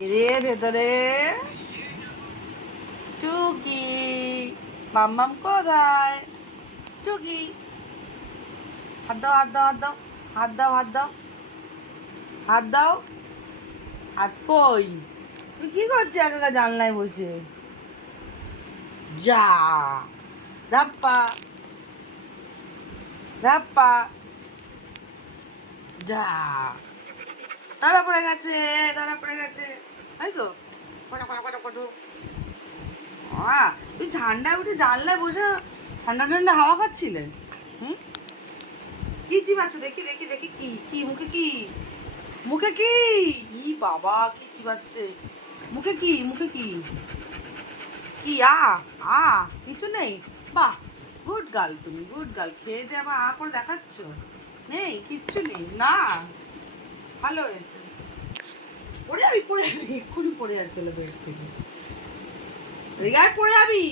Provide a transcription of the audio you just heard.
রে ভেতরে টুকি মাম্মাম কোথায়? টুকি হাত দাও, হাত দাও, হাত দাও, হাত দাও, হাত দাও, হাত দাও। হাত কই? তুই কি করছিস একা একা জানলায় বসে? যা ধাপ্পা ধাপ্পা যা। ধরা পড়ে গেছে, ধরা পড়ে গেছে, তাই তো। কত কত কত কত তুই ঠান্ডায় উঠে জানলায় বসে ঠান্ডা ঠান্ডা হাওয়া খাচ্ছিলে? হুম, কি চিবাচ্ছ? দেখি দেখি দেখি, কি কি মুখে কি? মুখে কি? ই বাবা, কি চিবাচ্ছে? মুখে কি? মুখে কি? কি আ কিছু নেই? বাহ, গুড গার্ল, তুমি গুড গার্ল। খেয়ে দিয়ে আবার করে দেখাচ্ছ? নেই, কিচ্ছু নেই না। ভালো হয়েছে। পড়ে যাবি, পড়ে যাবি, এক্ষুনি পড়ে যাচ্ছে বেড থেকে। পড়ে যাবি।